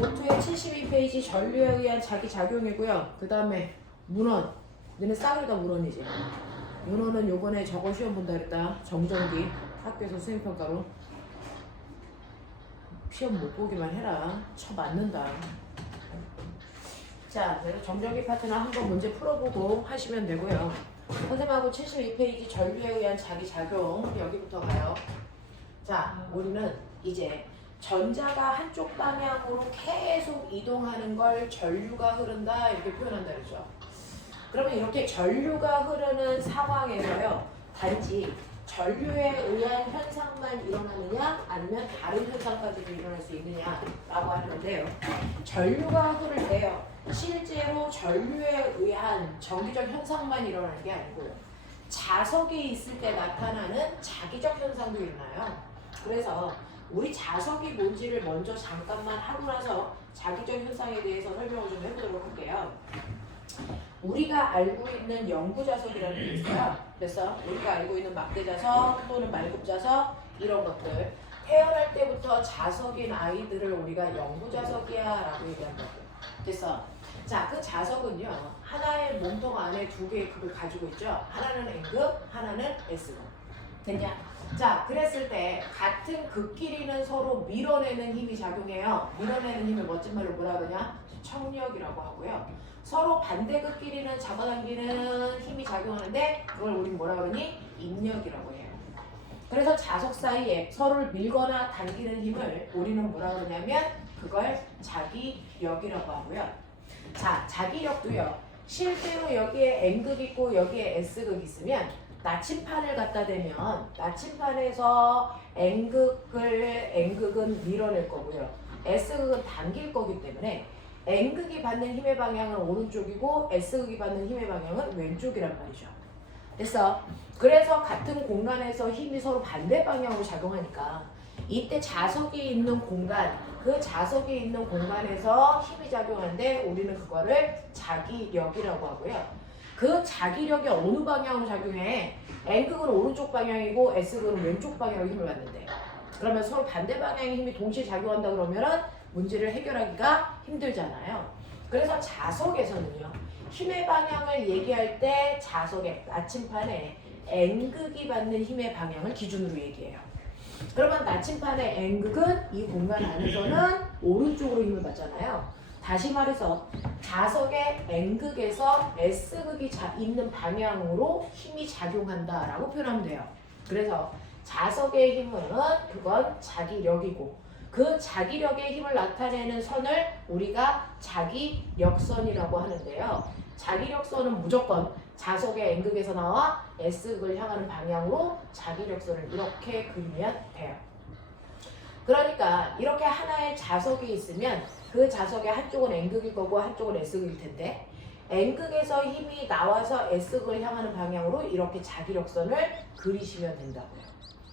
노트의 72페이지 전류에 의한 자기작용이고요. 그 다음에 문헌. 너네 쌍이다 문헌이지. 문헌은 요번에 저거 시험 본다 그랬다. 정전기. 학교에서 수행평가로. 시험 못 보기만 해라. 쳐 맞는다. 자, 그래서 정전기 파트는 한번 문제 풀어보고 하시면 되고요. 선생님하고 72페이지 전류에 의한 자기작용 여기부터 가요. 자, 우리는 이제 전자가 한쪽 방향으로 계속 이동하는 걸 전류가 흐른다 이렇게 표현한다 그러죠. 그러면 이렇게 전류가 흐르는 상황에서요. 단지 전류에 의한 현상만 일어나느냐 아니면 다른 현상까지도 일어날 수 있느냐라고 하는데요. 전류가 흐를 때요. 실제로 전류에 의한 정기적 현상만 일어나는 게 아니고요. 자석이 있을 때 나타나는 자기적 현상도 있나요? 그래서 우리 자석이 뭔지를 먼저 잠깐만 하고 나서 자기적 현상에 대해서 설명을 좀 해보도록 할게요. 우리가 알고 있는 영구자석이라는 게 있어요. 그래서 우리가 알고 있는 막대자석 또는 말급자석 이런 것들 태어날 때부터 자석인 아이들을 우리가 영구자석이야 라고 얘기한다고요. 그래서 자, 그 자석은요 하나의 몸통 안에 두 개의 극을 가지고 있죠. 하나는 N극, 하나는 S극. 됐냐? 자, 그랬을 때 같은 극끼리는 서로 밀어내는 힘이 작용해요. 밀어내는 힘을 멋진 말로 뭐라 그러냐? 청력이라고 하고요. 서로 반대 극끼리는 잡아당기는 힘이 작용하는데 그걸 우린 뭐라 그러니? 인력이라고 해요. 그래서 자석 사이에 서로를 밀거나 당기는 힘을 우리는 뭐라 그러냐면 그걸 자기력이라고 하고요. 자, 자기력도요. 실제로 여기에 N극 있고 여기에 S극 있으면 나침판을 갖다 대면 나침판에서 N극은 밀어낼 거고요. S극은 당길 거기 때문에 N극이 받는 힘의 방향은 오른쪽이고 S극이 받는 힘의 방향은 왼쪽이란 말이죠. 그래서 같은 공간에서 힘이 서로 반대 방향으로 작용하니까 이때 자석이 있는 공간, 그 자석이 있는 공간에서 힘이 작용하는데 우리는 그거를 자기력이라고 하고요. 그 자기력이 어느 방향으로 작용해? N극은 오른쪽 방향이고 S극은 왼쪽 방향으로 힘을 받는데 그러면 서로 반대 방향의 힘이 동시에 작용한다 그러면은 문제를 해결하기가 힘들잖아요. 그래서 자석에서는요. 힘의 방향을 얘기할 때 자석의 나침판에 N극이 받는 힘의 방향을 기준으로 얘기해요. 그러면 나침판의 N극은 이 공간 안에서는 오른쪽으로 힘을 받잖아요. 다시 말해서 자석의 N극에서 S극이 있는 방향으로 힘이 작용한다라고 표현하면 돼요. 그래서 자석의 힘은 그건 자기력이고 그 자기력의 힘을 나타내는 선을 우리가 자기력선이라고 하는데요. 자기력선은 무조건 자석의 N극에서 나와 S극을 향하는 방향으로 자기력선을 이렇게 그리면 돼요. 그러니까 이렇게 하나의 자석이 있으면 그 자석의 한쪽은 N극일 거고 한쪽은 S극일 텐데 N극에서 힘이 나와서 S극을 향하는 방향으로 이렇게 자기력선을 그리시면 된다고요.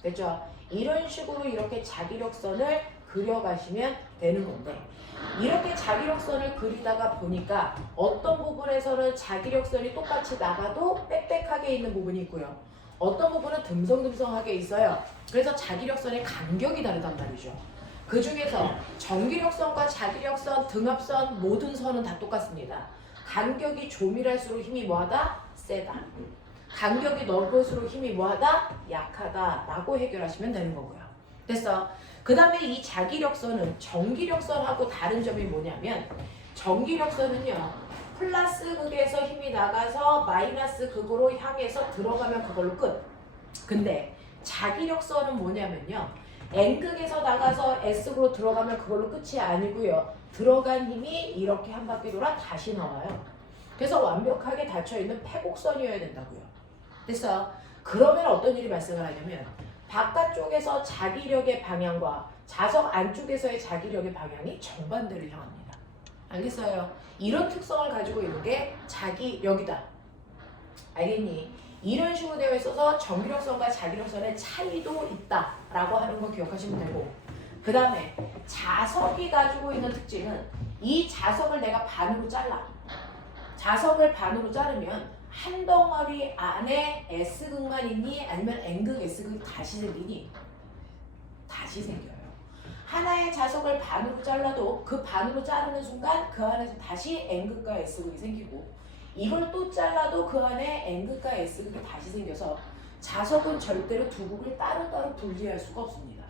됐죠? 이런 식으로 이렇게 자기력선을 그려가시면 되는 건데 이렇게 자기력선을 그리다가 보니까 어떤 부분에서는 자기력선이 똑같이 나가도 빽빽하게 있는 부분이 있고요. 어떤 부분은 듬성듬성하게 있어요. 그래서 자기력선의 간격이 다르단 말이죠. 그 중에서 정기력선과 자기력선, 등압선 모든 선은 다 똑같습니다. 간격이 조밀할수록 힘이 뭐하다? 세다. 간격이 넓을수록 힘이 뭐하다? 약하다 라고 해결하시면 되는 거고요. 됐어? 그 다음에 이 자기력선은 정기력선하고 다른 점이 뭐냐면 정기력선은요 플러스 극에서 힘이 나가서 마이너스 극으로 향해서 들어가면 그걸로 끝. 근데 자기력선은 뭐냐면요 N극에서 나가서 S극으로 들어가면 그걸로 끝이 아니고요 들어간 힘이 이렇게 한 바퀴 돌아 다시 나와요. 그래서 완벽하게 닫혀있는 패곡선이어야 된다고요. 됐어? 그러면 어떤 일이 발생을 하냐면 바깥쪽에서 자기력의 방향과 자석 안쪽에서의 자기력의 방향이 정반대를 향합니다. 알겠어요? 이런 특성을 가지고 있는 게 자기력이다. 알겠니? 이런 식으로 되어 있어서 정기력선과 자기력선의 차이도 있다라고 하는 거 기억하시면 되고 그 다음에 자석이 가지고 있는 특징은 이 자석을 내가 반으로 잘라. 자석을 반으로 자르면 한 덩어리 안에 S극만 있니? 아니면 N극, S극이 다시 생기니? 다시 생겨요. 하나의 자석을 반으로 잘라도 그 반으로 자르는 순간 그 안에서 다시 N극과 S극이 생기고 이걸 또 잘라도 그 안에 N극과 S극이 다시 생겨서 자석은 절대로 두 극을 따로따로 분리할 수가 없습니다.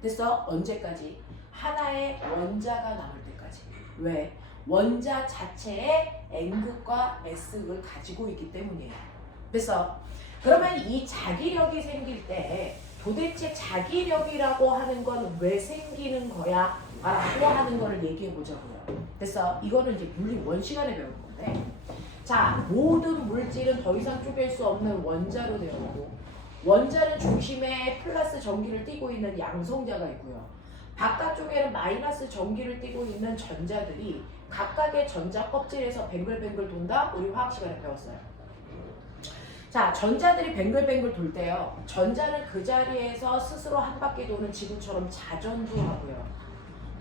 그래서 언제까지? 하나의 원자가 남을 때까지. 왜? 원자 자체에 N극과 S극을 가지고 있기 때문이에요. 그래서 그러면 이 자기력이 생길 때 도대체 자기력이라고 하는 건 왜 생기는 거야? 라고 하는 거를 얘기해 보자고요. 그래서 이거는 이제 물리 1 시간에 배울 건데, 자, 모든 물질은 더 이상 쪼갤 수 없는 원자로 되어 있고, 원자는 중심에 플러스 전기를 띠고 있는 양성자가 있고요. 바깥쪽에는 마이너스 전기를 띠고 있는 전자들이 각각의 전자 껍질에서 뱅글뱅글 돈다? 우리 화학 시간에 배웠어요. 자, 전자들이 뱅글뱅글 돌 때요. 전자는 그 자리에서 스스로 한 바퀴 도는 지구처럼 자전도하고요.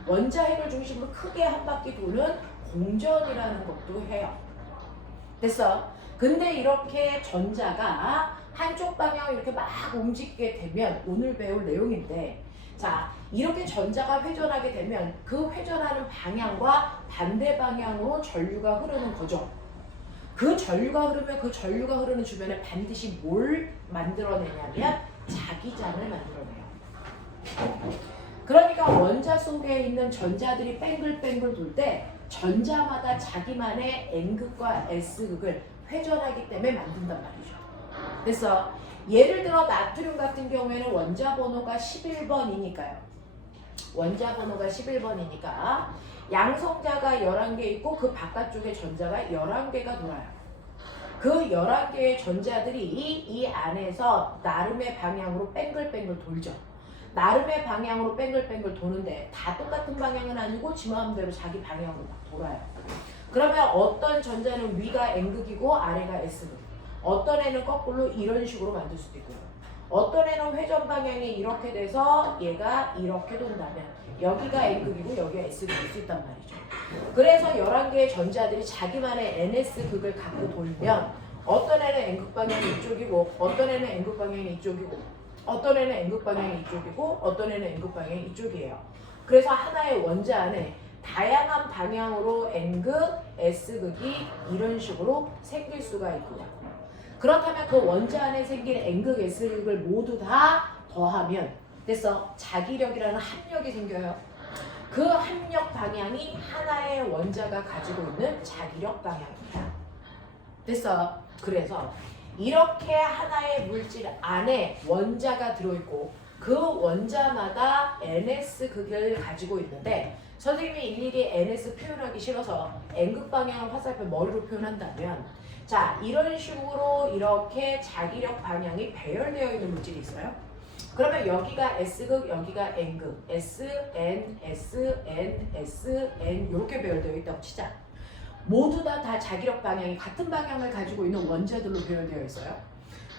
원자핵을 중심으로 크게 한 바퀴 도는 공전이라는 것도 해요. 됐어? 근데 이렇게 전자가 한쪽 방향 이렇게 막 움직이게 되면 오늘 배울 내용인데, 자, 이렇게 전자가 회전하게 되면 그 회전하는 방향과 반대 방향으로 전류가 흐르는 거죠. 그 전류가 흐르면 그 전류가 흐르는 주변에 반드시 뭘 만들어내냐면 자기장을 만들어내요. 그러니까 원자 속에 있는 전자들이 뱅글뱅글 돌 때 전자마다 자기만의 N극과 S극을 회전하기 때문에 만든단 말이죠. 그래서 예를 들어 나트륨 같은 경우에는 원자 번호가 11번이니까요. 원자 번호가 11번이니까 양성자가 11개 있고 그 바깥쪽에 전자가 11개가 돌아요. 그 11개의 전자들이 이 안에서 나름의 방향으로 뱅글뱅글 돌죠. 나름의 방향으로 뱅글뱅글 도는데 다 똑같은 방향은 아니고 지 마음대로 자기 방향으로 막 돌아요. 그러면 어떤 전자는 위가 N극이고 아래가 S극, 어떤 애는 거꾸로 이런 식으로 만들 수도 있고요. 어떤 애는 회전 방향이 이렇게 돼서 얘가 이렇게 돈다면 여기가 N극이고 여기가 S극일 수 있단 말이죠. 그래서 11개의 전자들이 자기만의 NS극을 갖고 돌면 어떤 애는 N극 방향이 이쪽이고 어떤 애는 N극 방향이 이쪽이고 어떤 애는 N극 방향이 이쪽이고 어떤 애는 N극 방향이 이쪽이에요. 그래서 하나의 원자 안에 다양한 방향으로 N극, S극이 이런 식으로 생길 수가 있고요. 그렇다면 그 원자 안에 생긴 N극, S극을 모두 다 더하면 됐어. 자기력이라는 합력이 생겨요. 그 합력 방향이 하나의 원자가 가지고 있는 자기력 방향입니다. 됐어. 그래서 이렇게 하나의 물질 안에 원자가 들어있고 그 원자마다 NS극을 가지고 있는데 선생님이 일일이 NS 표현하기 싫어서 N극 방향을 화살표 머리로 표현한다면 자, 이런 식으로 이렇게 자기력 방향이 배열되어 있는 물질이 있어요. 그러면 여기가 S극, 여기가 N극, S, N, S, N, S, N 이렇게 배열되어 있다고 치자. 모두 다 자기력 방향이 같은 방향을 가지고 있는 원자들로 배열되어 있어요.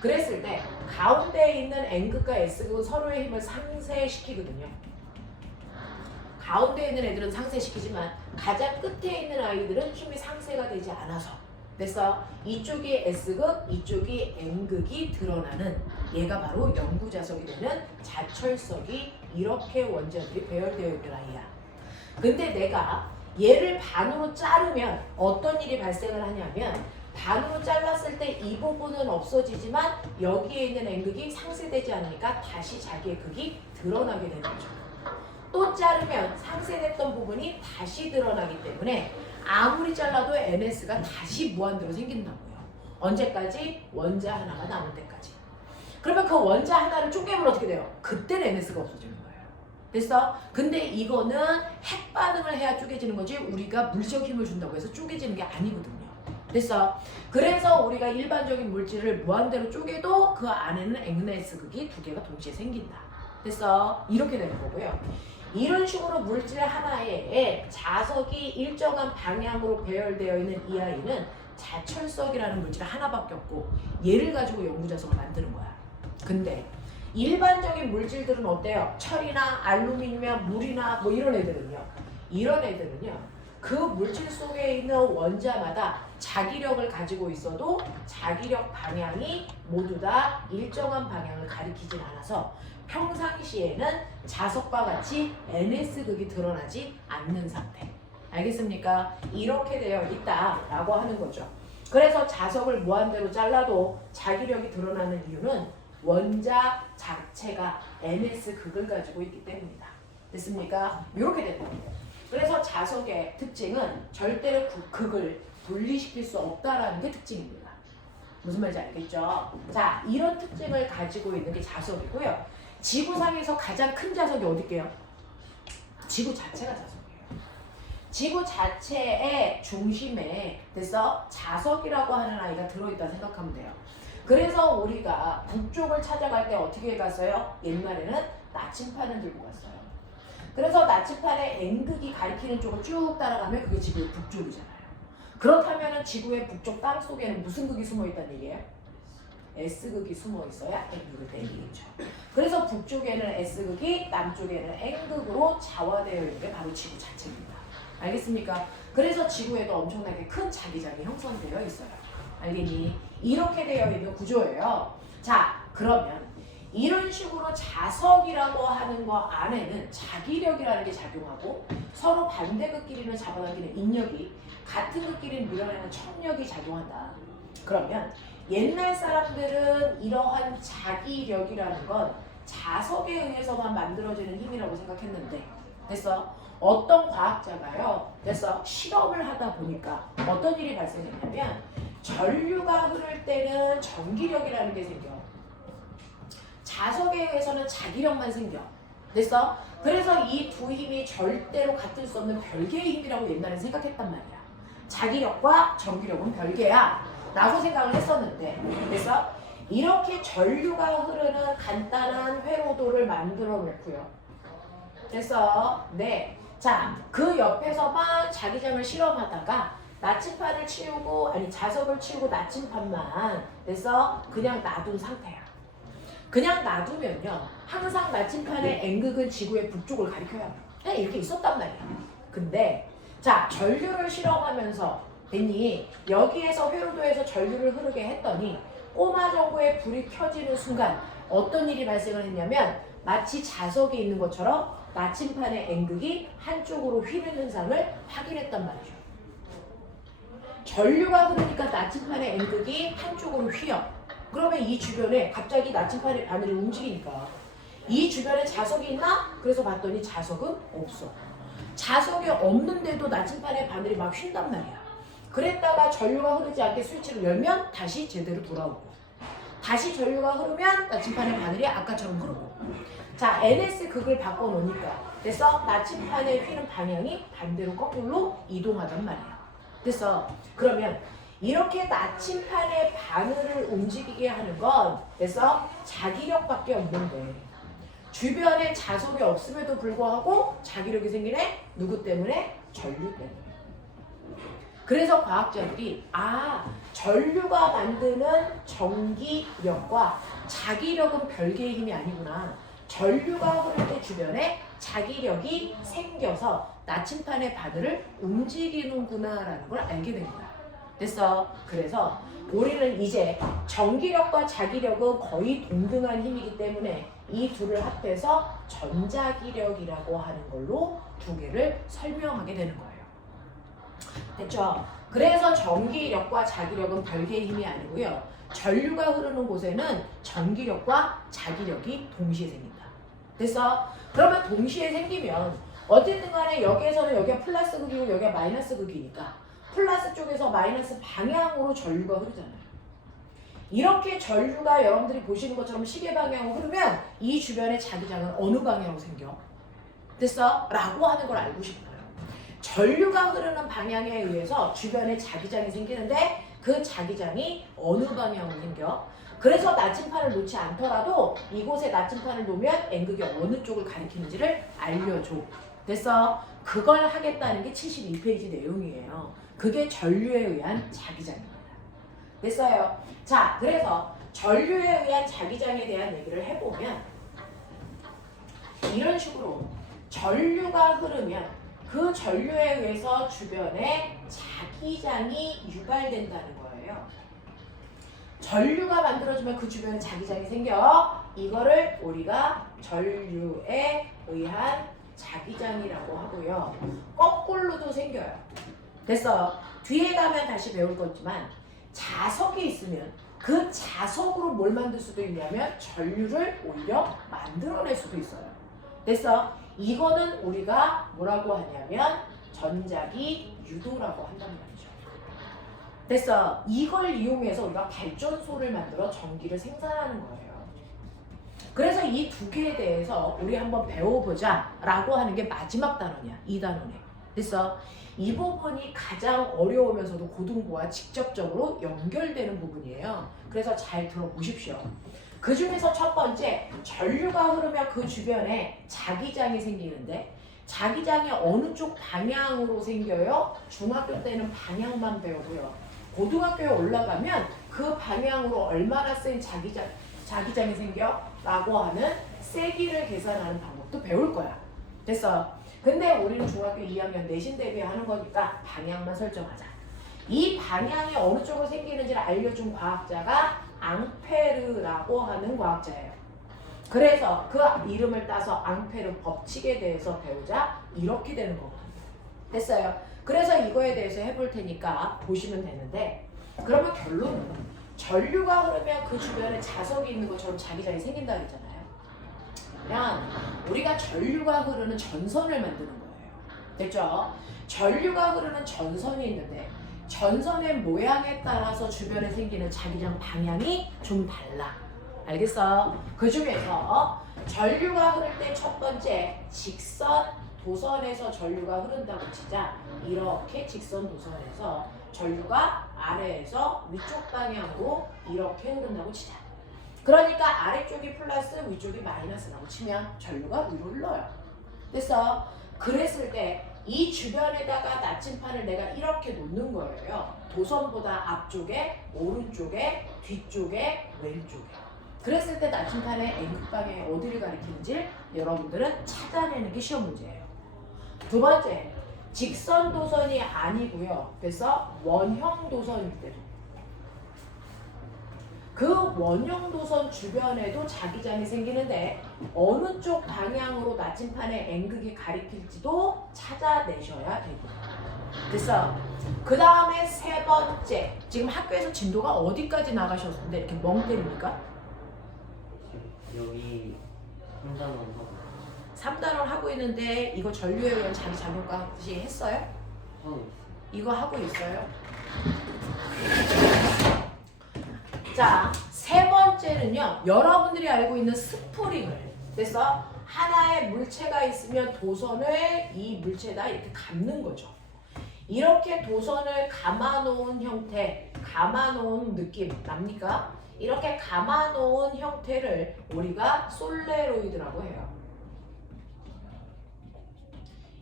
그랬을 때 가운데에 있는 N극과 S극은 서로의 힘을 상쇄시키거든요. 가운데에 있는 애들은 상쇄시키지만 가장 끝에 있는 아이들은 힘이 상쇄가 되지 않아서 그래서 이쪽이 S극, 이쪽이 N극이 드러나는 얘가 바로 영구자석이 되는 자철석이 이렇게 원자들이 배열되어 있는 아이야. 근데 내가 얘를 반으로 자르면 어떤 일이 발생을 하냐면 반으로 잘랐을 때 이 부분은 없어지지만 여기에 있는 N극이 상쇄되지 않으니까 다시 자기의 극이 드러나게 되는 거죠. 또 자르면 상쇄됐던 부분이 다시 드러나기 때문에 아무리 잘라도 NS가 다시 무한대로 생긴다고요. 언제까지? 원자 하나가 남을 때까지. 그러면 그 원자 하나를 쪼개면 어떻게 돼요? 그때는 NS가 없어지는 거예요. 됐어? 근데 이거는 핵 반응을 해야 쪼개지는 거지 우리가 물리적 힘을 준다고 해서 쪼개지는 게 아니거든요. 됐어? 그래서 우리가 일반적인 물질을 무한대로 쪼개도 그 안에는 NS극이 두 개가 동시에 생긴다. 됐어? 이렇게 되는 거고요. 이런 식으로 물질 하나에 자석이 일정한 방향으로 배열되어 있는 이 아이는 자철석이라는 물질 하나밖에 없고 얘를 가지고 영구자석을 만드는 거야. 근데 일반적인 물질들은 어때요? 철이나 알루미늄이나 물이나 뭐 이런 애들은요. 이런 애들은요. 그 물질 속에 있는 원자마다 자기력을 가지고 있어도 자기력 방향이 모두 다 일정한 방향을 가리키진 않아서 평상시에는 자석과 같이 NS극이 드러나지 않는 상태. 알겠습니까? 이렇게 되어 있다라고 하는 거죠. 그래서 자석을 무한대로 잘라도 자기력이 드러나는 이유는 원자 자체가 NS극을 가지고 있기 때문이다. 됐습니까? 이렇게 되는 거예요. 그래서 자석의 특징은 절대로 극을 분리시킬 수 없다라는 게 특징입니다. 무슨 말인지 알겠죠? 자, 이런 특징을 가지고 있는 게 자석이고요. 지구상에서 가장 큰 자석이 어디게요? 지구 자체가 자석이에요. 지구 자체의 중심에 됐어? 자석이라고 하는 아이가 들어있다 생각하면 돼요. 그래서 우리가 북쪽을 찾아갈 때 어떻게 갔어요? 옛날에는 나침판을 들고 갔어요. 그래서 나침판의 N극이 가리키는 쪽을 쭉 따라가면 그게 지구의 북쪽이잖아요. 그렇다면 지구의 북쪽 땅 속에는 무슨 극이 숨어 있다는 얘기예요? S극이 숨어 있어야 N극이 되겠죠. 그래서 북쪽에는 S극이, 남쪽에는 N극으로 자화되어 있는 게 바로 지구 자체입니다. 알겠습니까? 그래서 지구에도 엄청나게 큰 자기장이 형성되어 있어요. 알겠니? 이렇게 되어 있는 구조예요. 자, 그러면 이런 식으로 자석이라고 하는 거 안에는 자기력이라는 게 작용하고 서로 반대극끼리는 잡아당기는 인력이 같은 극끼리는 밀어내는 척력이 작용한다. 그러면 옛날 사람들은 이러한 자기력이라는 건 자석에 의해서만 만들어지는 힘이라고 생각했는데 됐어? 어떤 과학자가요 됐어? 실험을 하다 보니까 어떤 일이 발생했냐면 전류가 흐를 때는 전기력이라는 게 생겨. 자석에 의해서는 자기력만 생겨. 됐어? 그래서 이 두 힘이 절대로 같을 수 없는 별개의 힘이라고 옛날에 생각했단 말이야. 자기력과 전기력은 별개야 라고 생각을 했었는데 그래서 이렇게 전류가 흐르는 간단한 회로도를 만들어 놓고요. 됐어? 네. 자, 그 옆에서 막 자기장을 실험하다가 나침판을 치우고 아니 자석을 치우고 나침판만 됐어? 그냥 놔둔 상태야. 그냥 놔두면요 항상 나침판의 N극은 지구의 북쪽을 가리켜야 해. 그냥 이렇게 있었단 말이야. 근데 자 전류를 실험하면서 됐니? 여기에서 회로도에서 전류를 흐르게 했더니 꼬마 전구에 불이 켜지는 순간 어떤 일이 발생을 했냐면 마치 자석에 있는 것처럼 나침판의 N극이 한쪽으로 휘는 현상을 확인했단 말이죠. 전류가 흐르니까 나침판의 N극이 한쪽으로 휘어. 그러면 이 주변에 갑자기 나침판의 바늘이 움직이니까 이 주변에 자석이 있나? 그래서 봤더니 자석은 없어. 자석이 없는데도 나침판의 바늘이 막 휜단 말이야. 그랬다가 전류가 흐르지 않게 스위치를 열면 다시 제대로 돌아오고 다시 전류가 흐르면 나침판의 바늘이 아까처럼 흐르고 자 NS 극을 바꿔놓으니까 됐어? 나침판에 휘는 방향이 반대로 거꾸로 이동하단 말이야. 됐어? 그러면 이렇게 나침판의 바늘을 움직이게 하는 건 됐어? 자기력밖에 없는데 주변에 자석이 없음에도 불구하고 자기력이 생기네? 누구 때문에? 전류 때문에. 그래서 과학자들이 전류가 만드는 전기력과 자기력은 별개의 힘이 아니구나. 전류가 흐를 때 주변에 자기력이 생겨서 나침판의 바늘을 움직이는구나 라는 걸 알게 됩니다. 됐어? 그래서 우리는 이제 전기력과 자기력은 거의 동등한 힘이기 때문에 이 둘을 합해서 전자기력이라고 하는 걸로 두 개를 설명하게 되는 거예요. 됐죠? 그래서 전기력과 자기력은 별개의 힘이 아니고요. 전류가 흐르는 곳에는 전기력과 자기력이 동시에 생긴다. 됐어? 그러면 동시에 생기면 어쨌든 간에 여기에서는 여기가 플러스 극이고 여기가 마이너스 극이니까 플러스 쪽에서 마이너스 방향으로 전류가 흐르잖아요. 이렇게 전류가 여러분들이 보시는 것처럼 시계 방향으로 흐르면 이 주변의 자기장은 어느 방향으로 생겨? 됐어? 라고 하는 걸 알고 싶어요. 전류가 흐르는 방향에 의해서 주변에 자기장이 생기는데 그 자기장이 어느 방향으로 생겨? 그래서 나침판을 놓지 않더라도 이곳에 나침판을 놓으면 N극이 어느 쪽을 가리키는지를 알려줘. 됐어? 그걸 하겠다는 게 72페이지 내용이에요. 그게 전류에 의한 자기장입니다. 됐어요? 자, 그래서 전류에 의한 자기장에 대한 얘기를 해보면 이런 식으로 전류가 흐르면 그 전류에 의해서 주변에 자기장이 유발된다는 거예요. 전류가 만들어지면 그 주변에 자기장이 생겨. 이거를 우리가 전류에 의한 자기장이라고 하고요. 거꾸로도 생겨요. 됐어. 뒤에 가면 다시 배울 거지만 자석이 있으면 그 자석으로 뭘 만들 수도 있냐면 전류를 오히려 만들어낼 수도 있어요. 됐어. 이거는 우리가 뭐라고 하냐면 전자기 유도라고 한단 말이죠. 됐어. 이걸 이용해서 우리가 발전소를 만들어 전기를 생산하는 거예요. 그래서 이 두 개에 대해서 우리 한번 배워보자 라고 하는 게 마지막 단원이야. 이 단원에. 됐어. 이 부분이 가장 어려우면서도 고등부와 직접적으로 연결되는 부분이에요. 그래서 잘 들어보십시오. 그 중에서 첫 번째, 전류가 흐르면 그 주변에 자기장이 생기는데 자기장이 어느 쪽 방향으로 생겨요? 중학교 때는 방향만 배우고요. 고등학교에 올라가면 그 방향으로 얼마나 센 자기장이 생겨? 라고 하는 세기를 계산하는 방법도 배울 거야. 됐어. 근데 우리는 중학교 2학년 내신 대비하는 거니까 방향만 설정하자. 이 방향이 어느 쪽으로 생기는지를 알려준 과학자가 앙페르라고 하는 과학자예요. 그래서 그 이름을 따서 앙페르 법칙에 대해서 배우자. 이렇게 되는 거거든요. 됐어요. 그래서 이거에 대해서 해볼 테니까 보시면 되는데, 그러면 결론은 전류가 흐르면 그 주변에 자석이 있는 것처럼 자기장이 생긴다 그랬잖아요. 그냥 우리가 전류가 흐르는 전선을 만드는 거예요. 됐죠? 전류가 흐르는 전선이 있는데 전선의 모양에 따라서 주변에 생기는 자기장 방향이 좀 달라. 알겠어? 그 중에서 전류가 흐를 때 첫 번째 직선 도선에서 전류가 흐른다고 치자. 이렇게 직선 도선에서 전류가 아래에서 위쪽 방향으로 이렇게 흐른다고 치자. 그러니까 아래쪽이 플러스 위쪽이 마이너스라고 치면 전류가 위로 흘러요. 됐어? 그랬을 때 이 주변에다가 나침판을 내가 이렇게 놓는 거예요. 도선보다 앞쪽에, 오른쪽에, 뒤쪽에, 왼쪽에. 그랬을 때 나침판의 N극 방향이 어디를 가리키는지 여러분들은 찾아내는 게 시험 문제예요. 두 번째, 직선 도선이 아니고요. 그래서 원형 도선일 때. 그 원형 도선 주변에도 자기장이 생기는데 어느 쪽 방향으로 나침판의 N극이 가리킬지도 찾아내셔야 되고. 됐어. 그 다음에 세 번째, 지금 학교에서 진도가 어디까지 나가셨는데 이렇게 멍 때립니까? 여기 3단원 하고 3단원 하고 있는데 이거 전류에 의한 자기 작용까지 했어요? 하고 있어요. 이거 하고 있어요? 자, 세 번째는요. 여러분들이 알고 있는 스프링을. 그래서 하나의 물체가 있으면 도선을 이 물체에다 이렇게 감는 거죠. 이렇게 도선을 감아놓은 형태, 감아놓은 느낌 납니까? 이렇게 감아놓은 형태를 우리가 솔레로이드라고 해요.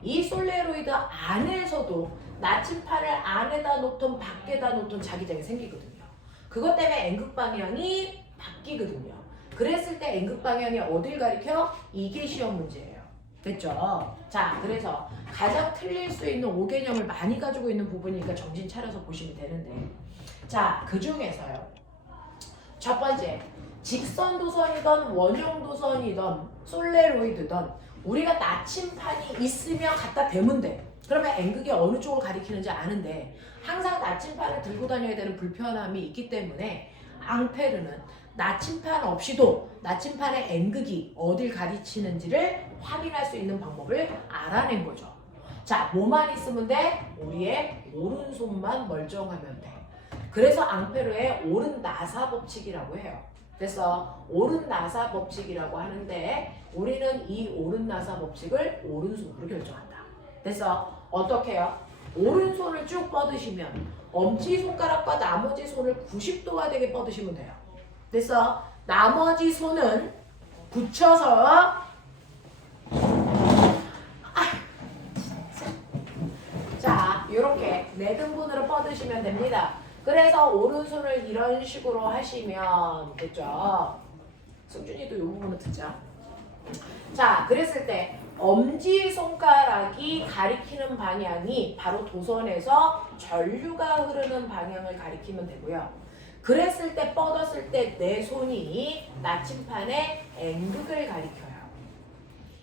이 솔레로이드 안에서도 나침판을 안에다 놓든 밖에다 놓든 자기장이 생기거든요. 그것 때문에 N극 방향이 바뀌거든요. 그랬을 때 N극 방향이 어딜 가리켜? 이게 시험 문제예요. 됐죠? 자, 그래서 가장 틀릴 수 있는 5개념을 많이 가지고 있는 부분이니까 정신 차려서 보시면 되는데, 자, 그 중에서요. 첫 번째, 직선 도선이든 원형 도선이든 솔레로이드든 우리가 나침판이 있으면 갖다 대면 돼. 그러면 N극이 어느 쪽을 가리키는지 아는데 항상 나침판을 들고 다녀야 되는 불편함이 있기 때문에 앙페르는 나침판 없이도 나침판의 N극이 어딜 가리치는지를 확인할 수 있는 방법을 알아낸 거죠. 자, 뭐만 있으면 돼? 우리의 오른손만 멀쩡하면 돼. 그래서 앙페르의 오른 나사 법칙이라고 해요. 그래서 오른 나사 법칙이라고 하는데 우리는 이 오른 나사 법칙을 오른손으로 결정한다. 그래서 어떻게 해요? 오른손을 쭉 뻗으시면 엄지손가락과 나머지 손을 90도가 되게 뻗으시면 돼요. 그래서 나머지 손은 붙여서 자, 이렇게 네 등분으로 뻗으시면 됩니다. 그래서 오른손을 이런 식으로 하시면 됐죠? 승준이도 이 부분을 듣자. 자, 그랬을 때 엄지손가락이 가리키는 방향이 바로 도선에서 전류가 흐르는 방향을 가리키면 되고요. 그랬을 때 뻗었을 때 내 손이 나침판의 N극을 가리켜요.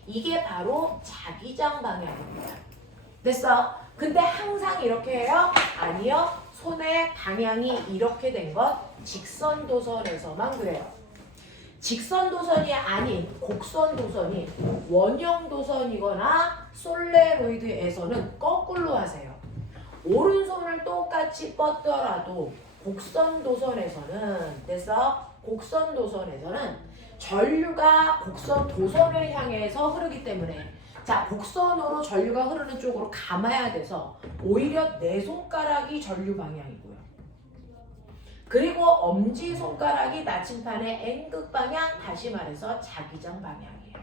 이게 바로 자기장 방향입니다. 됐어? 근데 항상 이렇게 해요? 아니요. 손의 방향이 이렇게 된 것 직선 도선에서만 그래요. 직선 도선이 아닌 곡선 도선이 원형 도선이거나 솔레로이드에서는 거꾸로 하세요. 오른손을 똑같이 뻗더라도 곡선 도선에서는 됐어? 곡선 도선에서는 전류가 곡선 도선을 향해서 흐르기 때문에 자, 곡선으로 전류가 흐르는 쪽으로 감아야 돼서 오히려 내 손가락이 전류 방향이고요. 그리고 엄지손가락이 나침판의 N극 방향, 다시 말해서 자기장 방향이에요.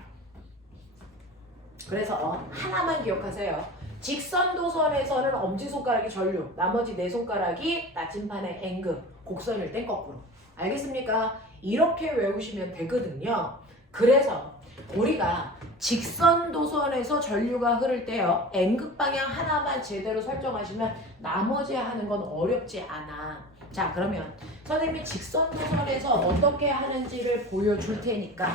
그래서 하나만 기억하세요. 직선 도선에서는 엄지손가락이 전류, 나머지 네 손가락이 나침판의 N극, 곡선일 땐 거꾸로. 알겠습니까? 이렇게 외우시면 되거든요. 그래서 우리가 직선 도선에서 전류가 흐를 때요. N극 방향 하나만 제대로 설정하시면 나머지 하는 건 어렵지 않아. 자, 그러면 선생님이 직선 도선에서 어떻게 하는지를 보여줄 테니까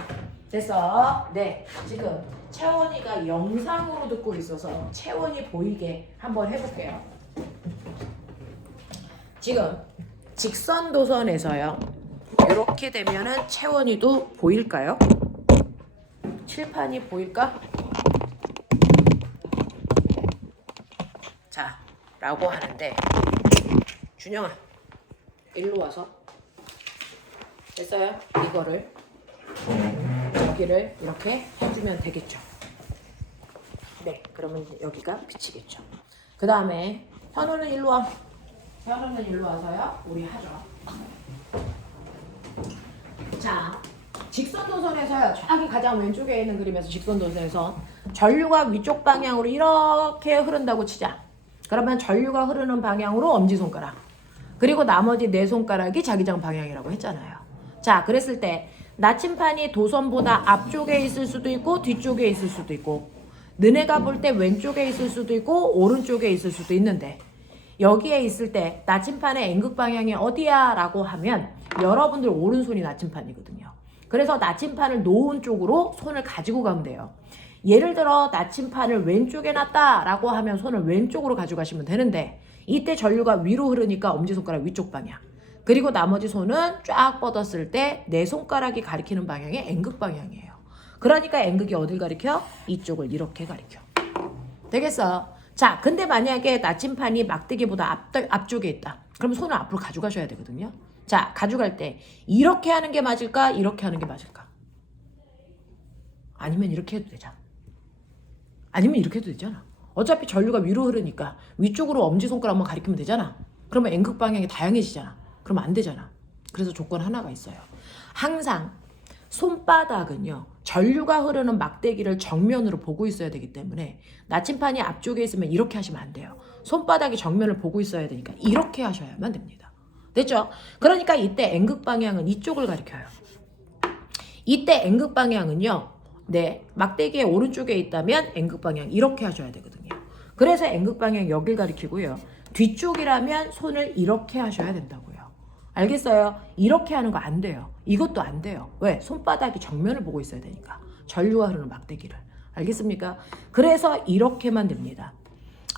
됐어? 네, 지금 채원이가 영상으로 듣고 있어서 채원이 보이게 한번 해볼게요. 지금 직선 도선에서요. 이렇게 되면은 채원이도 보일까요? 칠판이 보일까? 자, 라고 하는데 준영아 일로 와서 됐어요? 이거를 여기를 이렇게 해주면 되겠죠. 네, 그러면 여기가 비치겠죠. 그 다음에 현우는 일로 와. 현우는 일로 와서요. 우리 하죠. 자, 직선도선에서요. 저기 가장 왼쪽에 있는 그림에서 직선도선에서 전류가 위쪽 방향으로 이렇게 흐른다고 치자. 그러면 전류가 흐르는 방향으로 엄지손가락. 그리고 나머지 네 손가락이 자기장 방향이라고 했잖아요. 자, 그랬을 때 나침판이 도선보다 앞쪽에 있을 수도 있고 뒤쪽에 있을 수도 있고 너네가 볼 때 왼쪽에 있을 수도 있고 오른쪽에 있을 수도 있는데 여기에 있을 때 나침판의 N극 방향이 어디야? 라고 하면 여러분들 오른손이 나침판이거든요. 그래서 나침판을 놓은 쪽으로 손을 가지고 가면 돼요. 예를 들어 나침판을 왼쪽에 놨다 라고 하면 손을 왼쪽으로 가져가시면 되는데 이때 전류가 위로 흐르니까 엄지손가락 위쪽 방향. 그리고 나머지 손은 쫙 뻗었을 때 내 손가락이 가리키는 방향이 N극 방향이에요. 그러니까 N극이 어딜 가리켜? 이쪽을 이렇게 가리켜. 되겠어? 자, 근데 만약에 나침판이 막대기보다 앞쪽에 있다. 그럼 손을 앞으로 가져가셔야 되거든요. 자, 가져갈 때 이렇게 하는 게 맞을까? 이렇게 하는 게 맞을까? 아니면 이렇게 해도 되잖아. 아니면 이렇게 해도 되잖아. 어차피 전류가 위로 흐르니까 위쪽으로 엄지손가락만 가리키면 되잖아. 그러면 N극 방향이 다양해지잖아. 그러면 안 되잖아. 그래서 조건 하나가 있어요. 항상 손바닥은요. 전류가 흐르는 막대기를 정면으로 보고 있어야 되기 때문에 나침판이 앞쪽에 있으면 이렇게 하시면 안 돼요. 손바닥이 정면을 보고 있어야 되니까 이렇게 하셔야만 됩니다. 됐죠? 그러니까 이때 N극 방향은 이쪽을 가리켜요. 이때 N극 방향은요. 네, 막대기의 오른쪽에 있다면 N극 방향 이렇게 하셔야 되거든요. 그래서 N극 방향 여길 가리키고요. 뒤쪽이라면 손을 이렇게 하셔야 된다고요. 알겠어요? 이렇게 하는 거 안 돼요. 이것도 안 돼요. 왜? 손바닥이 정면을 보고 있어야 되니까. 전류가 흐르는 막대기를. 알겠습니까? 그래서 이렇게만 됩니다.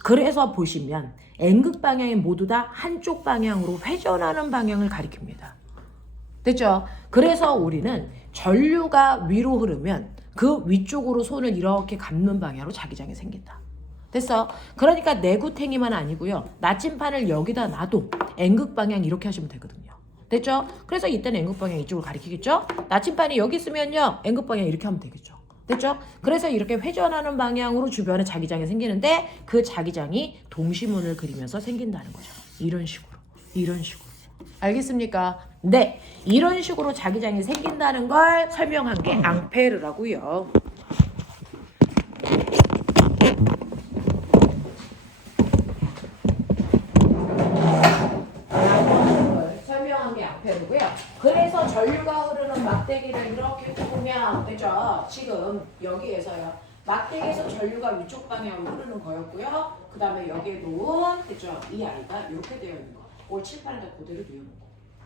그래서 보시면 N극 방향이 모두 다 한쪽 방향으로 회전하는 방향을 가리킵니다. 됐죠? 그래서 우리는 전류가 위로 흐르면 그 위쪽으로 손을 이렇게 감는 방향으로 자기장이 생긴다. 됐어? 그러니까 내구탱이만 아니고요. 나침판을 여기다 놔도 N극 방향 이렇게 하시면 되거든요. 됐죠? 그래서 이때는 N극 방향 이쪽을 가리키겠죠? 나침판이 여기 있으면요. N극 방향 이렇게 하면 되겠죠. 됐죠? 그래서 이렇게 회전하는 방향으로 주변에 자기장이 생기는데 그 자기장이 동시문을 그리면서 생긴다는 거죠. 이런 식으로. 이런 식으로. 알겠습니까? 네. 이런 식으로 자기장이 생긴다는 걸 설명한 게 앙페르라고요. 설명한 게 앙페르고요. 그래서 전류가 흐르는 막대기를 이렇게 보면 되죠. 지금 여기에서요. 막대기에서 전류가 위쪽 방향으로 흐르는 거였고요. 그 다음에 여기에 놓은 됐죠. 이 아이가 이렇게 되어 있는 거. 올 칠판에다 그대로 놓여놓은 거.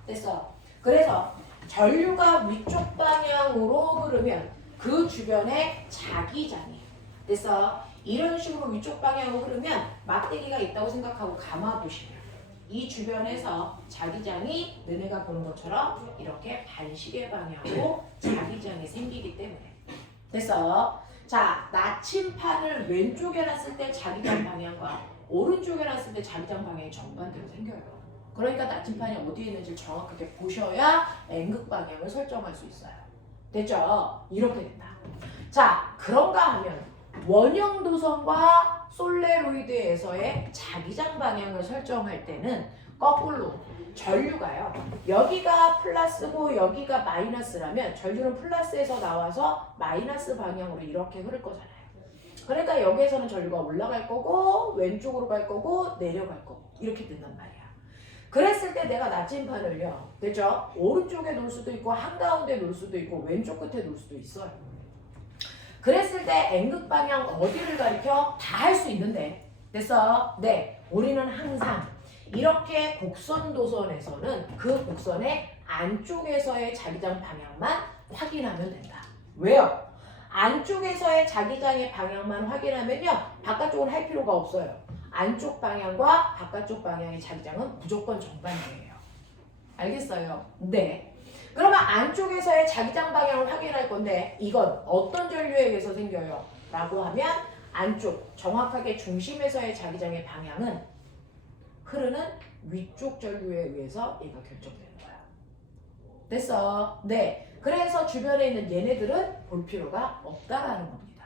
됐어. 그래서 전류가 위쪽 방향으로 흐르면 그 주변에 자기장이 됐어. 이런 식으로 위쪽 방향으로 흐르면 막대기가 있다고 생각하고 감아보시면 이 주변에서 자기장이 너네가 보는 것처럼 이렇게 반시계 방향으로 자기장이 생기기 때문에 됐어. 자, 나침판을 왼쪽에 놨을 때 자기장 방향과 오른쪽에 놨을 때 자기장 방향이 정반대로 생겨요. 그러니까 나침판이 어디에 있는지 정확하게 보셔야 N극 방향을 설정할 수 있어요. 됐죠? 이렇게 된다. 자, 그런가 하면 원형 도선과 솔레로이드에서의 자기장 방향을 설정할 때는 거꾸로 전류가요. 여기가 플러스고 여기가 마이너스라면 전류는 플러스에서 나와서 마이너스 방향으로 이렇게 흐를 거잖아요. 그러니까 여기에서는 전류가 올라갈 거고 왼쪽으로 갈 거고 내려갈 거고 이렇게 된단 말이야. 그랬을 때 내가 나침판을요, 됐죠? 오른쪽에 놓을 수도 있고 한가운데 놓을 수도 있고 왼쪽 끝에 놓을 수도 있어요. 그랬을 때 N극 방향 어디를 가리켜? 다 할 수 있는데 됐어? 네, 우리는 항상 이렇게 곡선 도선에서는 그 곡선의 안쪽에서의 자기장 방향만 확인하면 된다. 왜요? 안쪽에서의 자기장의 방향만 확인하면요, 바깥쪽은 할 필요가 없어요. 안쪽 방향과 바깥쪽 방향의 자기장은 무조건 정반대예요. 알겠어요? 네. 그러면 안쪽에서의 자기장 방향을 확인할 건데 이건 어떤 전류에 의해서 생겨요? 라고 하면 안쪽, 정확하게 중심에서의 자기장의 방향은 흐르는 위쪽 전류에 의해서 얘가 결정되는 거야. 됐어? 네. 그래서 주변에 있는 얘네들은 볼 필요가 없다라는 겁니다.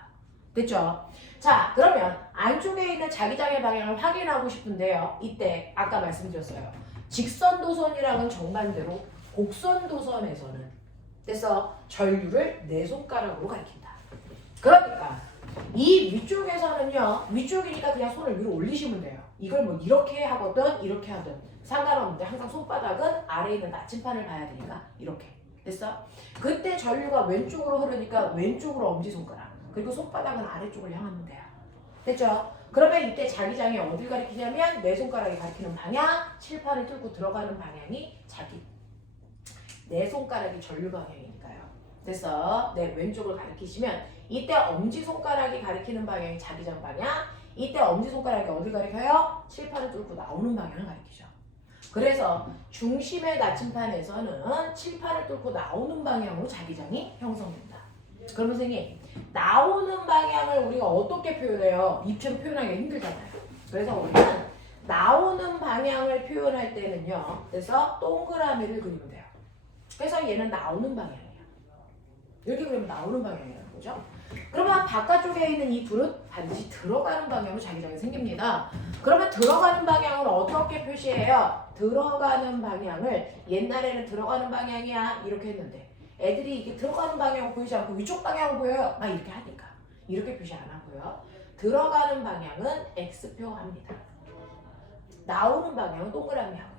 됐죠? 자, 그러면 안쪽에 있는 자기장의 방향을 확인하고 싶은데요. 이때 아까 말씀드렸어요. 직선 도선이랑은 정반대로 곡선 도선에서는 그래서 전류를 네 손가락으로 가리킨다. 그러니까 이 위쪽에서는요, 위쪽이니까 그냥 손을 위로 올리시면 돼요. 이걸 뭐 이렇게 하거든 이렇게 하든 상관없는데 항상 손바닥은 아래에 있는 나침판을 봐야 되니까 이렇게. 됐어? 그때 전류가 왼쪽으로 흐르니까 왼쪽으로 엄지손가락, 그리고 손바닥은 아래쪽을 향하면 돼요. 됐죠? 그러면 이때 자기장이 어딜 가리키냐면 네 손가락이 가리키는 방향, 칠판을 뚫고 들어가는 방향이 자기 네 손가락이 전류 방향이니까요. 됐어? 네, 왼쪽을 가리키시면 이때 엄지손가락이 가리키는 방향이 자기장 방향, 이때 엄지손가락이 어딜 가리켜요? 칠판을 뚫고 나오는 방향을 가리키죠. 그래서 중심의 나침판에서는 칠판을 뚫고 나오는 방향으로 자기장이 형성된다. 그럼 선생님, 나오는 방향을 우리가 어떻게 표현해요? 입체로 표현하기가 힘들잖아요. 그래서 우리는 나오는 방향을 표현할 때는요, 그래서 동그라미를 그리면 돼요. 그래서 얘는 나오는 방향이에요. 이렇게 그리면 나오는 방향이라는 거죠. 그러면 바깥쪽에 있는 이 불은 반드시 들어가는 방향으로 자기장이 생깁니다. 그러면 들어가는 방향을 어떻게 표시해요? 들어가는 방향을 옛날에는 들어가는 방향이야 이렇게 했는데 애들이 이게 들어가는 방향 보이지 않고 위쪽 방향 보여요. 막 이렇게 하니까 이렇게 표시 안 하고요. 들어가는 방향은 X표 합니다. 나오는 방향은 동그라미 하고요.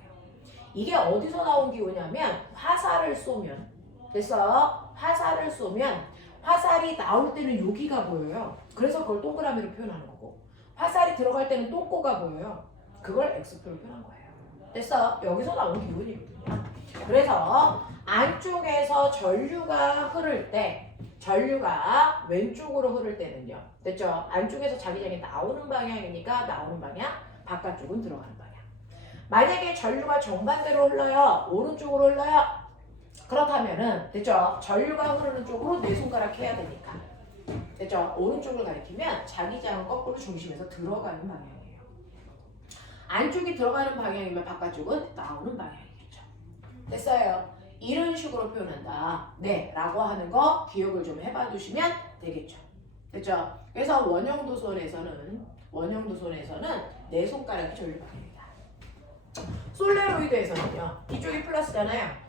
이게 어디서 나온 기호냐면 화살을 쏘면, 그래서 화살을 쏘면 화살이 나올 때는 여기가 보여요. 그래서 그걸 동그라미로 표현하는 거고, 화살이 들어갈 때는 똥꼬가 보여요. 그걸 X표로 표현한 거예요. 됐어? 여기서 나온 기호이거든요. 그래서 안쪽에서 전류가 흐를 때, 전류가 왼쪽으로 흐를 때는요. 됐죠? 안쪽에서 자기장이 나오는 방향이니까 나오는 방향, 바깥쪽은 들어가는 방향. 만약에 전류가 정반대로 흘러요. 오른쪽으로 흘러요. 그렇다면은 됐죠? 전류가 흐르는 쪽으로 네 손가락 해야 되니까. 됐죠? 오른쪽을 가리키면 자기장은 거꾸로 중심에서 들어가는 방향이에요. 안쪽이 들어가는 방향이면 바깥쪽은 나오는 방향이겠죠. 됐어요? 이런 식으로 표현한다. 네, 라고 하는 거 기억을 좀 해봐 두시면 되겠죠. 됐죠? 그래서 원형 도선에서는 네 손가락이 전류 방향이다. 솔레로이드에서는요, 이쪽이 플러스잖아요.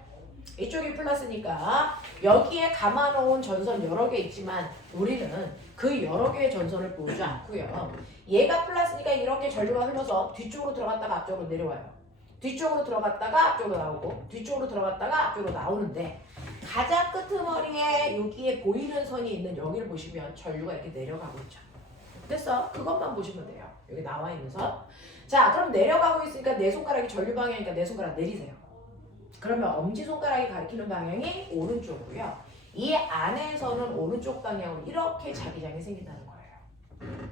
이쪽이 플러스니까 여기에 감아놓은 전선 여러 개 있지만 우리는 그 여러 개의 전선을 보지 않고요. 얘가 플러스니까 이렇게 전류가 흘러서 뒤쪽으로 들어갔다가 앞쪽으로 내려와요. 뒤쪽으로 들어갔다가 앞쪽으로 나오고 뒤쪽으로 들어갔다가 앞쪽으로 나오는데 가장 끄트머리에 여기에 보이는 선이 있는 여기를 보시면 전류가 이렇게 내려가고 있죠. 됐어? 그것만 보시면 돼요. 여기 나와 있는 선. 자, 그럼 내려가고 있으니까 네 손가락이 전류 방향이니까 네 손가락 내리세요. 그러면 엄지손가락이 가리키는 방향이 오른쪽으로요. 이 안에서는 오른쪽 방향으로 이렇게 자기장이 생긴다는 거예요.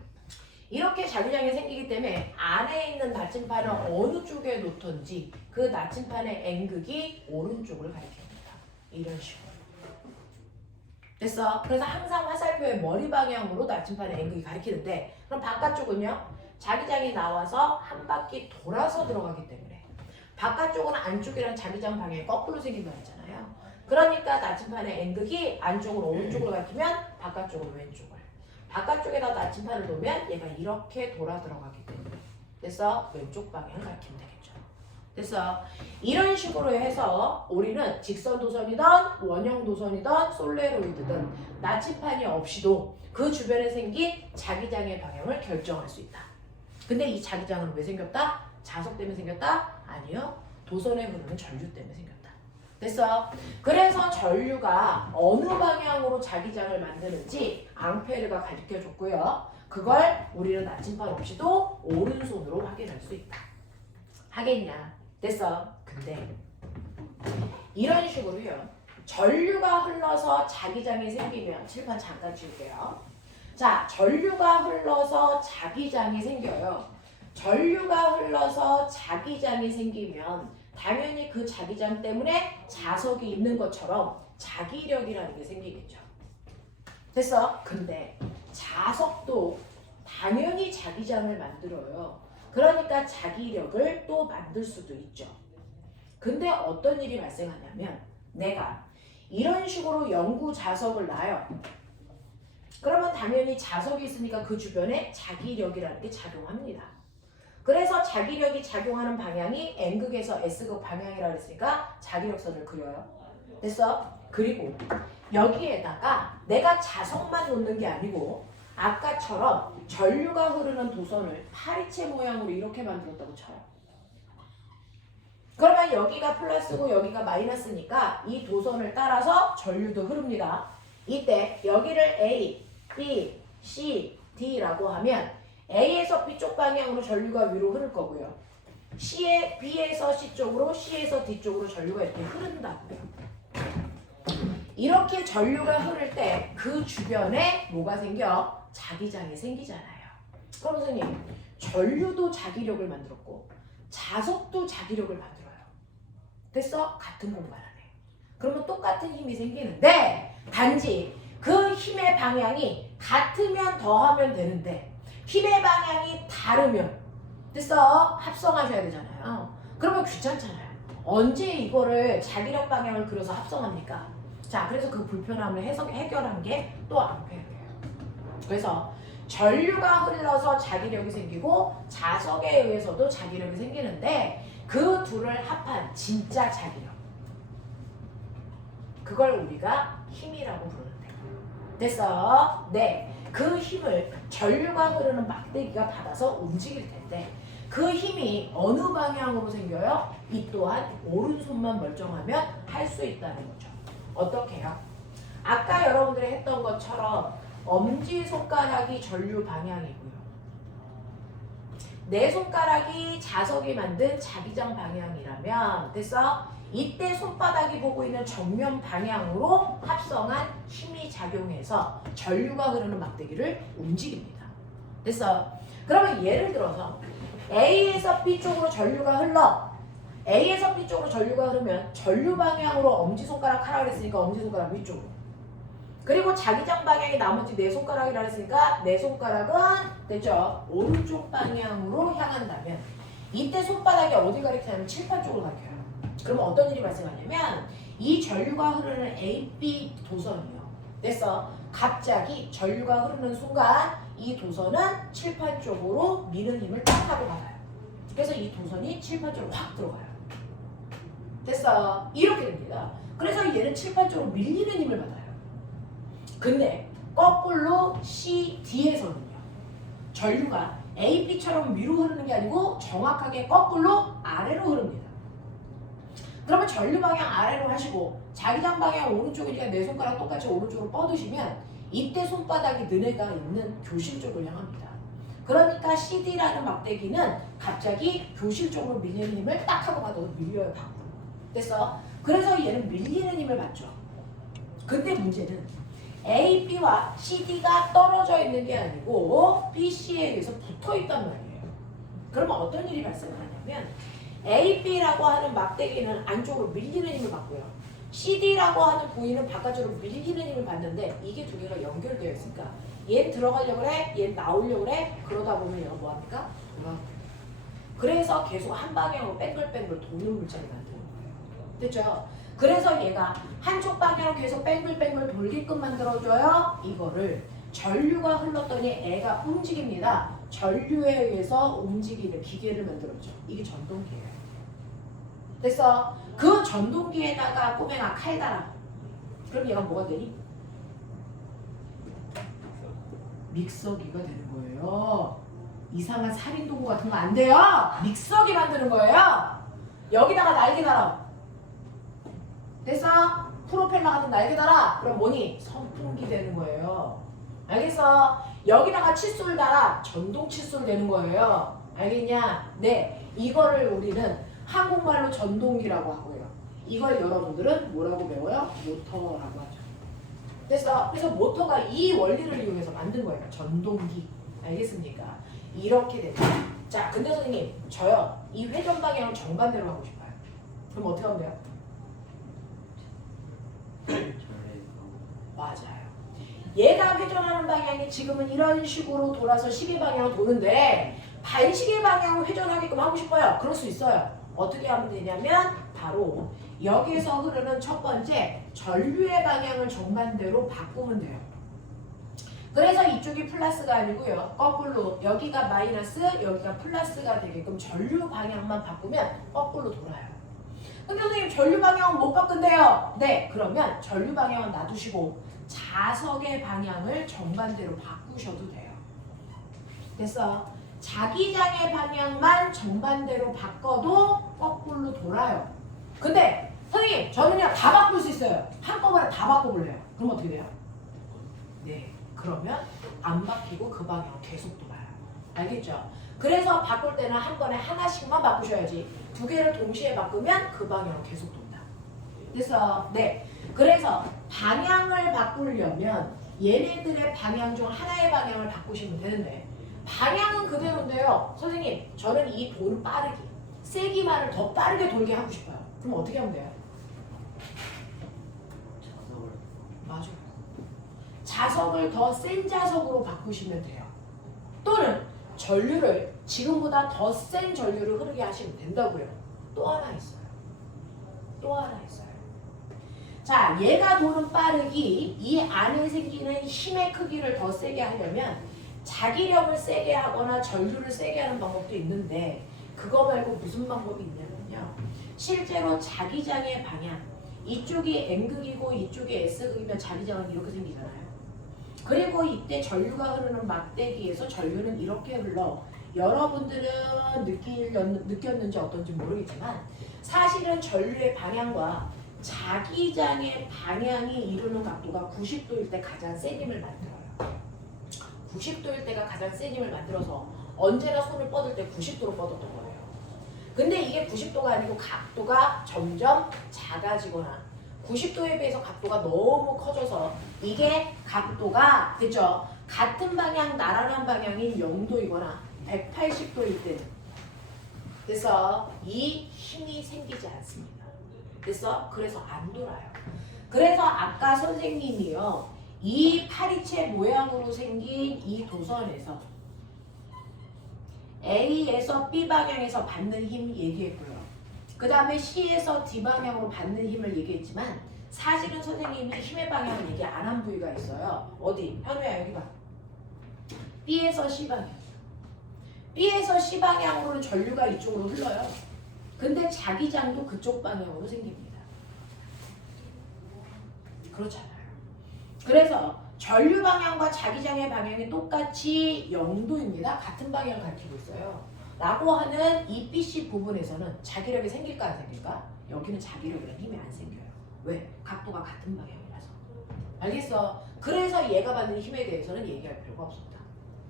이렇게 자기장이 생기기 때문에 안에 있는 나침판을 어느 쪽에 놓던지 그 나침판의 N극이 오른쪽을 가리킵니다. 이런 식으로. 됐어? 그래서 항상 화살표의 머리 방향으로 나침판의 N극이 가리키는데 그럼 바깥쪽은요? 자기장이 나와서 한 바퀴 돌아서 들어가기 때문에 바깥쪽은 안쪽이랑 자기장 방향이 거꾸로 생긴다 했잖아요. 그러니까 나침판의 N극이 안쪽으로 오른쪽을 가리키면 바깥쪽으로 왼쪽을. 바깥쪽에다 나침판을 놓으면 얘가 이렇게 돌아 들어가기 때문에 됐어? 왼쪽 방향을 가리키면 되겠죠. 됐어? 이런 식으로 해서 우리는 직선 도선이든 원형 도선이든 솔레로이드든 나침판이 없이도 그 주변에 생긴 자기장의 방향을 결정할 수 있다. 근데 이 자기장은 왜 생겼다? 자석 때문에 생겼다? 아니요. 도선에 흐르는 전류 때문에 생겼다. 됐어? 그래서 전류가 어느 방향으로 자기장을 만드는지 앙페르가 가르쳐줬고요. 그걸 우리는 나침판 없이도 오른손으로 확인할 수 있다. 하겠냐? 됐어? 근데 이런 식으로요. 전류가 흘러서 자기장이 생기면 칠판 잠깐 지울게요. 자, 전류가 흘러서 자기장이 생겨요. 전류가 흘러서 자기장이 생기면 당연히 그 자기장 때문에 자석이 있는 것처럼 자기력이라는 게 생기겠죠. 됐어? 근데 자석도 당연히 자기장을 만들어요. 그러니까 자기력을 또 만들 수도 있죠. 근데 어떤 일이 발생하냐면 내가 이런 식으로 영구 자석을 놔요. 그러면 당연히 자석이 있으니까 그 주변에 자기력이라는 게 작용합니다. 그래서 자기력이 작용하는 방향이 N극에서 S극 방향이라고 했으니까 자기력선을 그려요. 됐어? 그리고 여기에다가 내가 자석만 놓는 게 아니고 아까처럼 전류가 흐르는 도선을 파리채 모양으로 이렇게 만들었다고 쳐요. 그러면 여기가 플러스고 여기가 마이너스니까 이 도선을 따라서 전류도 흐릅니다. 이때 여기를 A, B, C, D라고 하면 A에서 B 쪽 방향으로 전류가 위로 흐를 거고요. B에서 C 쪽으로, C에서 D 쪽으로 전류가 이렇게 흐른다고요. 이렇게 전류가 흐를 때 그 주변에 뭐가 생겨? 자기장이 생기잖아요. 그럼 선생님, 전류도 자기력을 만들었고 자석도 자기력을 만들어요. 됐어? 같은 공간 안에. 그러면 똑같은 힘이 생기는데 단지 그 힘의 방향이 같으면 더하면 되는데 힘의 방향이 다르면 됐어? 합성하셔야 되잖아요. 그러면 귀찮잖아요. 언제 이거를 자기력 방향을 그려서 합성합니까? 자, 그래서 그 불편함을 해결한 게 또 앙페르예요. 그래서 전류가 흘러서 자기력이 생기고 자석에 의해서도 자기력이 생기는데 그 둘을 합한 진짜 자기력, 그걸 우리가 힘이라고 부르는데 됐어? 네. 그 힘을 전류가 흐르는 막대기가 받아서 움직일 텐데 그 힘이 어느 방향으로 생겨요? 이 또한 오른손만 멀쩡하면 할 수 있다는 거죠. 어떻게요? 아까 여러분들이 했던 것처럼 엄지손가락이 전류 방향이고요. 내 손가락이 자석이 만든 자기장 방향이라면 됐어? 이때 손바닥이 보고 있는 정면 방향으로 합성한 힘이 작용해서 전류가 흐르는 막대기를 움직입니다. 됐어? 그러면 예를 들어서 A에서 B 쪽으로 전류가 흘러 A에서 B 쪽으로 전류가 흐르면 전류 방향으로 엄지손가락 하라 그랬으니까 엄지손가락 위쪽으로, 그리고 자기장 방향이 나머지 네 손가락이라 했으니까 네 손가락은 됐죠? 오른쪽 방향으로 향한다면 이때 손바닥이 어디 가리키냐면 칠판 쪽으로 가리켜요. 그러면 어떤 일이 발생하냐면 이 전류가 흐르는 AB 도선이요. 됐어? 갑자기 전류가 흐르는 순간 이 도선은 칠판 쪽으로 미는 힘을 딱 하고 받아요. 그래서 이 도선이 칠판 쪽으로 확 들어가요. 됐어? 이렇게 됩니다. 그래서 얘는 칠판 쪽으로 밀리는 힘을 받아요. 근데 거꾸로 CD에서는요. 전류가 AB처럼 위로 흐르는 게 아니고 정확하게 거꾸로 아래로 흐릅니다. 그러면 전류 방향 아래로 하시고 자기장 방향 오른쪽이니까 내 손가락 똑같이 오른쪽으로 뻗으시면 이때 손바닥이 너네가 있는 교실 쪽을 향합니다. 그러니까 CD라는 막대기는 갑자기 교실 쪽으로 밀리는 힘을 딱 하고 받아서 밀려요, 밖으로. 됐어? 그래서 얘는 밀리는 힘을 받죠. 근데 문제는 A, B와 CD가 떨어져 있는 게 아니고 B, C에 의해서 붙어 있단 말이에요. 그러면 어떤 일이 발생하냐면 A, B라고 하는 막대기는 안쪽으로 밀리는 힘을 받고요. CD라고 하는 부위는 바깥으로 밀리는 힘을 받는데 이게 두 개가 연결되어 있으니까 얘는 들어가려고 그래, 얘는 나오려고 그래. 그러다 보면 얘가 뭐합니까? 돌아갑니다. 그래서 계속 한 방향으로 뱅글뱅글 도는 물체를 만드는 거예요. 됐죠? 그래서 얘가 한쪽 방향으로 계속 뱅글뱅글 돌게끔 만들어줘요. 이거를 전류가 흘렀더니 애가 움직입니다. 전류에 의해서 움직이는 기계를 만들었죠. 이게 전동기예요. 됐어? 그 전동기에다가 꼬맹아 칼 달아. 그럼 얘가 뭐가 되니? 믹서기가 되는 거예요. 이상한 살인도구 같은 거 안 돼요. 믹서기 만드는 거예요. 여기다가 날개 달아. 됐어? 프로펠러 같은 날개 달아. 그럼 뭐니? 선풍기 되는 거예요. 알겠어? 여기다가 칫솔 달아. 전동 칫솔 되는 거예요. 알겠냐? 네. 이거를 우리는 한국말로 전동기라고 하고요. 이걸 여러분들은 뭐라고 배워요? 모터라고 하죠. 됐어? 그래서 모터가 이 원리를 이용해서 만든 거예요. 전동기. 알겠습니까? 이렇게 됩니다. 자, 근데 선생님, 저요. 이 회전 방향을 정반대로 하고 싶어요. 그럼 어떻게 하면 돼요? 맞아요. 얘가 회전하는 방향이 지금은 이런 식으로 돌아서 시계 방향으로 도는데 반시계 방향으로 회전하게끔 하고 싶어요. 그럴 수 있어요. 어떻게 하면 되냐면 바로 여기에서 흐르는 첫 번째 전류의 방향을 정반대로 바꾸면 돼요. 그래서 이쪽이 플러스가 아니고요. 거꾸로 여기가 마이너스 여기가 플러스가 되게끔 전류 방향만 바꾸면 거꾸로 돌아요. 근데 선생님 전류 방향은 못 바꾼대요. 네, 그러면 전류 방향은 놔두시고 자석의 방향을 정반대로 바꾸셔도 돼요. 됐어? 자기장의 방향만 정반대로 바꿔도 거꾸로 돌아요. 근데 선생님 저는요 다 바꿀 수 있어요. 한꺼번에 다 바꿔볼래요. 그럼 어떻게 돼요? 네, 그러면 안 바뀌고 그 방향 계속 돌아요. 알겠죠? 그래서 바꿀 때는 한 번에 하나씩만 바꾸셔야지 두 개를 동시에 바꾸면 그 방향으로 계속 돈다. 됐어? 네. 그래서 방향을 바꾸려면 얘네들의 방향 중 하나의 방향을 바꾸시면 되는데 방향은 그대로인데요. 선생님 저는 이 돌 빠르기 세기만을 더 빠르게 돌게 하고 싶어요. 그럼 어떻게 하면 돼요? 자석을 맞아요. 자석을 더 센 자석으로 바꾸시면 돼요. 또는 전류를 지금보다 더 센 전류를 흐르게 하시면 된다고요. 또 하나 있어요. 또 하나 있어요. 자, 얘가 도는 빠르기 이 안에 생기는 힘의 크기를 더 세게 하려면 자기력을 세게 하거나 전류를 세게 하는 방법도 있는데 그거 말고 무슨 방법이 있냐면요. 실제로 자기장의 방향 이쪽이 N극이고 이쪽이 S극이면 자기장은 이렇게 생기잖아요. 그리고 이때 전류가 흐르는 막대기에서 전류는 이렇게 흘러 여러분들은 느꼈는지 어떤지 모르겠지만 사실은 전류의 방향과 자기장의 방향이 이루는 각도가 90도일 때 가장 센 힘을 만들어요. 90도일 때가 가장 센 힘을 만들어서 언제나 손을 뻗을 때 90도로 뻗었던 거예요. 근데 이게 90도가 아니고 각도가 점점 작아지거나 90도에 비해서 각도가 너무 커져서 이게 각도가 그죠? 같은 방향 나란한 방향인 0도이거나 180도일 때는 그래서 이 힘이 생기지 않습니다. 됐어? 그래서 안 돌아요. 그래서 아까 선생님이요 이 파리채 모양으로 생긴 이 도선에서 A에서 B 방향에서 받는 힘 얘기했고요. 그 다음에 C에서 D 방향으로 받는 힘을 얘기했지만 사실은 선생님이 힘의 방향을 얘기 안 한 부위가 있어요. 어디? 현우야 여기 봐. B에서 C 방향. B에서 C 방향으로는 전류가 이쪽으로 흘러요. 근데 자기장도 그쪽 방향으로 생깁니다. 그렇잖아요. 그래서 전류 방향과 자기장의 방향이 똑같이 0도입니다. 같은 방향을 가리키고 있어요. 라고 하는 이 BC 부분에서는 자기력이 생길까 안 생길까? 여기는 자기력이랑 힘이 안 생겨요. 왜? 각도가 같은 방향이라서. 알겠어? 그래서 얘가 받는 힘에 대해서는 얘기할 필요가 없습니다.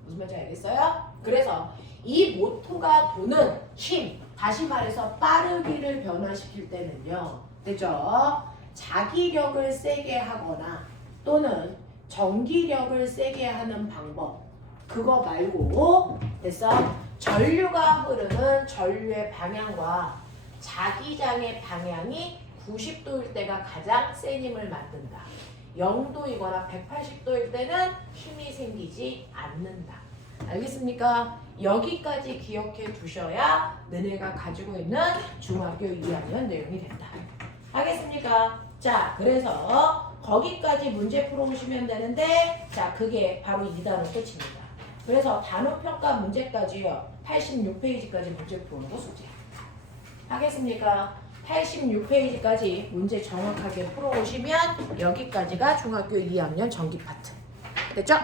무슨 말인지 알겠어요? 그래서 이 모터가 도는 힘 다시 말해서 빠르기를 변화시킬 때는요. 됐죠? 자기력을 세게 하거나 또는 전기력을 세게 하는 방법. 그거 말고 됐어? 전류가 흐르는 전류의 방향과 자기장의 방향이 90도일 때가 가장 센 힘을 만든다. 0도이거나 180도일 때는 힘이 생기지 않는다. 알겠습니까? 여기까지 기억해 두셔야 너네가 가지고 있는 중학교 2학년 내용이 된다. 알겠습니까? 자, 그래서 거기까지 문제 풀어오시면 되는데, 자, 그게 바로 2단원 끝입니다. 그래서 단어평가 문제까지요. 86페이지까지 문제 푸는 거 숙제. 하겠습니까? 86페이지까지 문제 정확하게 풀어오시면 여기까지가 중학교 2학년 전기 파트. 됐죠?